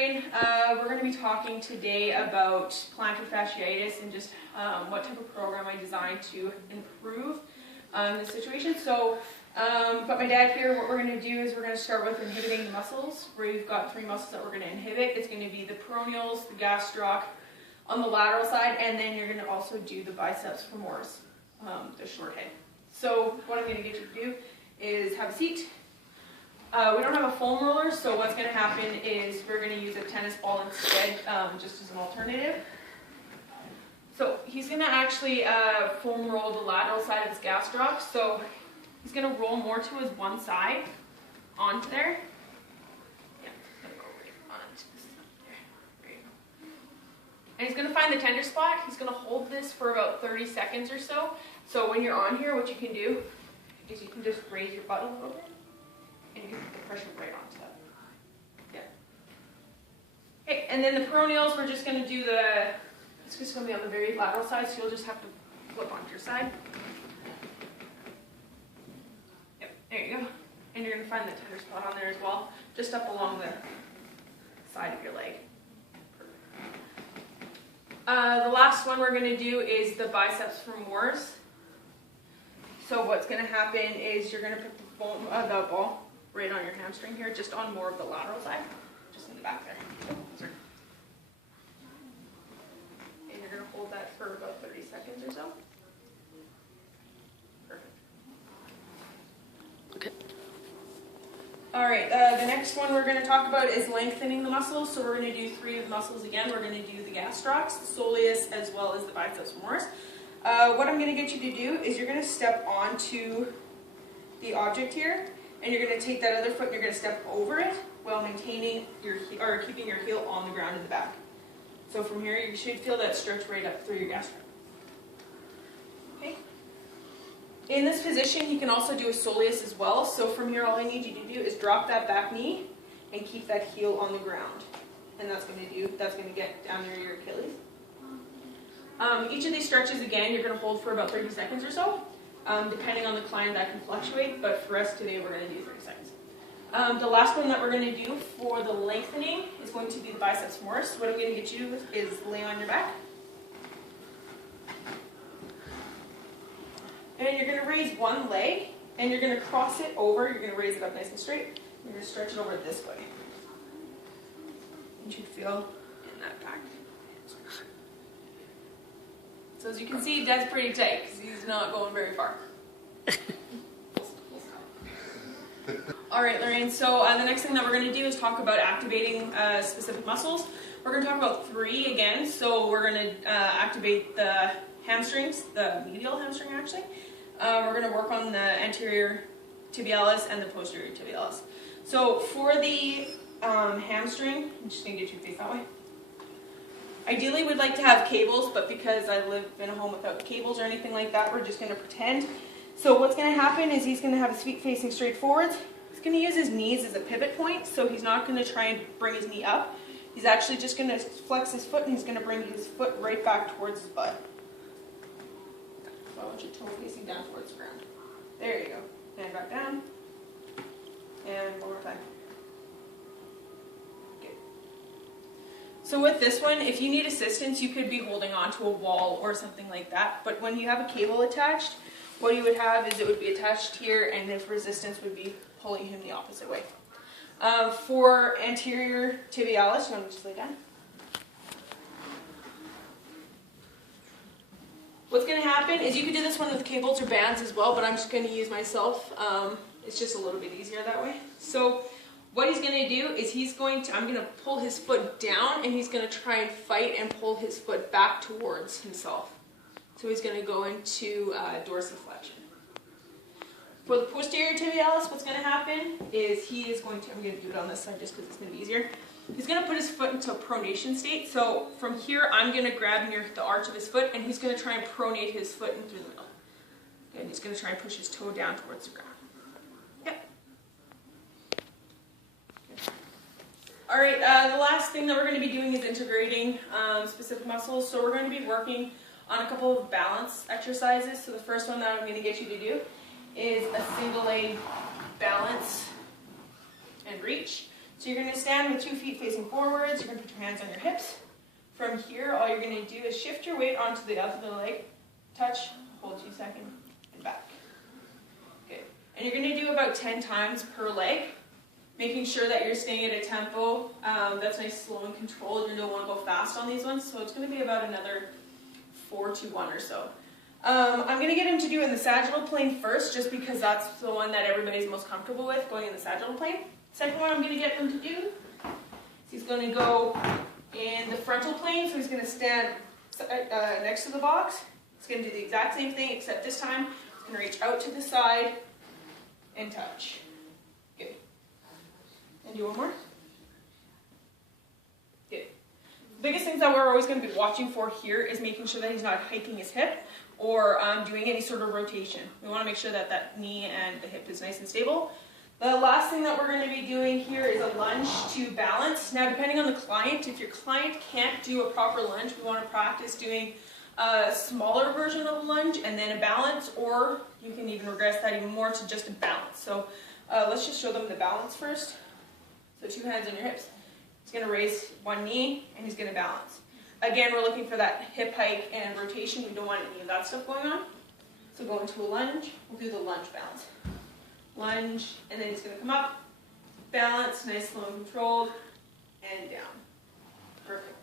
Lorraine. We're going to be talking today about plantar fasciitis and just what type of program I designed to improve the situation. So, got my dad here. What we're going to do is we're going to start with inhibiting the muscles. We've got 3 muscles that we're going to inhibit. It's going to be the peroneals, the gastroc on the lateral side, and then you're going to also do the biceps femoris, the short head. So what I'm going to get you to do is have a seat. We don't have a foam roller, so what's going to happen is we're going to use a tennis ball instead, just as an alternative. So he's going to actually foam roll the lateral side of his gastroc. So he's going to roll more to his one side onto there. Yeah, going to go right onto this there. There you go. And he's going to find the tender spot. He's going to hold this for about 30 seconds or so. So when you're on here, what you can do is you can just raise your butt a little bit. And you can put the pressure right onto that. Yeah. Okay, and then the peroneals, we're just going to do it's just going to be on the very lateral side, so you'll just have to flip onto your side. Yep, there you go. And you're going to find the tender spot on there as well, just up along the side of your leg. The last one we're going to do is the biceps femoris. So what's going to happen is you're going to put the ball right on your hamstring here, just on more of the lateral side, just in the back there. Sorry. And you're going to hold that for about 30 seconds or so. Perfect. Okay. All right, the next one we're going to talk about is lengthening the muscles. So we're going to do 3 of the muscles again. We're going to do the gastrocs, the soleus, as well as the biceps femoris. What I'm going to get you to do is you're going to step onto the object here, and you're going to take that other foot and you're going to step over it while maintaining keeping your heel on the ground in the back. So from here you should feel that stretch right up through your gastroc. Okay. In this position you can also do a soleus as well. So from here all I need you to do is drop that back knee and keep that heel on the ground, and that's going to get down near your Achilles. Each of these stretches again you're going to hold for about 30 seconds or so. Depending on the client that can fluctuate, but for us today we're going to do 30 seconds. The last one that we're going to do for the lengthening is going to be the biceps femoris. What I'm going to get you to do is lay on your back. And you're going to raise one leg, and you're going to cross it over. You're going to raise it up nice and straight. You're going to stretch it over this way. You should feel in that back. So as you can see, Dad's pretty tight because he's not going very far. All right, Lorraine, so the next thing that we're going to do is talk about activating specific muscles. We're going to talk about 3 again. So we're going to activate the hamstrings, the medial hamstring actually. We're going to work on the anterior tibialis and the posterior tibialis. So for the hamstring, I'm just going to get you to face that way. Ideally, we'd like to have cables, but because I live in a home without cables or anything like that, we're just going to pretend. So what's going to happen is he's going to have his feet facing straight forwards. He's going to use his knees as a pivot point, so he's not going to try and bring his knee up. He's actually just going to flex his foot, and he's going to bring his foot right back towards his butt. So I want your toe facing down towards the ground. There you go. And back down. And one more time. So with this one, if you need assistance, you could be holding onto a wall or something like that. But when you have a cable attached, what you would have is it would be attached here, and if resistance would be pulling him the opposite way. For anterior tibialis, you want to just lay down? What's going to happen is you could do this one with cables or bands as well, but I'm just going to use myself. It's just a little bit easier that way. So what he's going to do is I'm going to pull his foot down, and he's going to try and fight and pull his foot back towards himself. So he's going to go into dorsiflexion. For the posterior tibialis, what's going to happen is I'm going to do it on this side just because it's going to be easier. He's going to put his foot into a pronation state. So from here, I'm going to grab near the arch of his foot, and he's going to try and pronate his foot in through the middle. And he's going to try and push his toe down towards the ground. All right, the last thing that we're going to be doing is integrating specific muscles. So we're going to be working on a couple of balance exercises. So the first one that I'm going to get you to do is a single leg balance and reach. So you're going to stand with 2 feet facing forwards. You're going to put your hands on your hips. From here, all you're going to do is shift your weight onto the other leg, touch, hold 2 seconds, and back. Good. And you're going to do about 10 times per leg, making sure that you're staying at a tempo that's nice, slow, and controlled. You don't want to go fast on these ones, so it's going to be about another 4 to 1 or so. I'm going to get him to do it in the sagittal plane first, just because that's the one that everybody's most comfortable with, going in the sagittal plane. Second one I'm going to get him to do is he's going to go in the frontal plane, so he's going to stand next to the box. He's going to do the exact same thing, except this time he's going to reach out to the side and touch. Good. And do one more. Good. The biggest things that we're always going to be watching for here is making sure that he's not hiking his hip or doing any sort of rotation. We want to make sure that that knee and the hip is nice and stable. The last thing that we're going to be doing here is a lunge to balance. Now, depending on the client, if your client can't do a proper lunge, we want to practice doing a smaller version of a lunge and then a balance, or you can even regress that even more to just a balance. So let's just show them the balance first. So 2 hands on your hips. He's going to raise one knee and he's going to balance. Again, we're looking for that hip hike and rotation. We don't want any of that stuff going on. So go into a lunge. We'll do the lunge balance. Lunge, and then he's going to come up, balance, nice, slow, and controlled, and down. Perfect.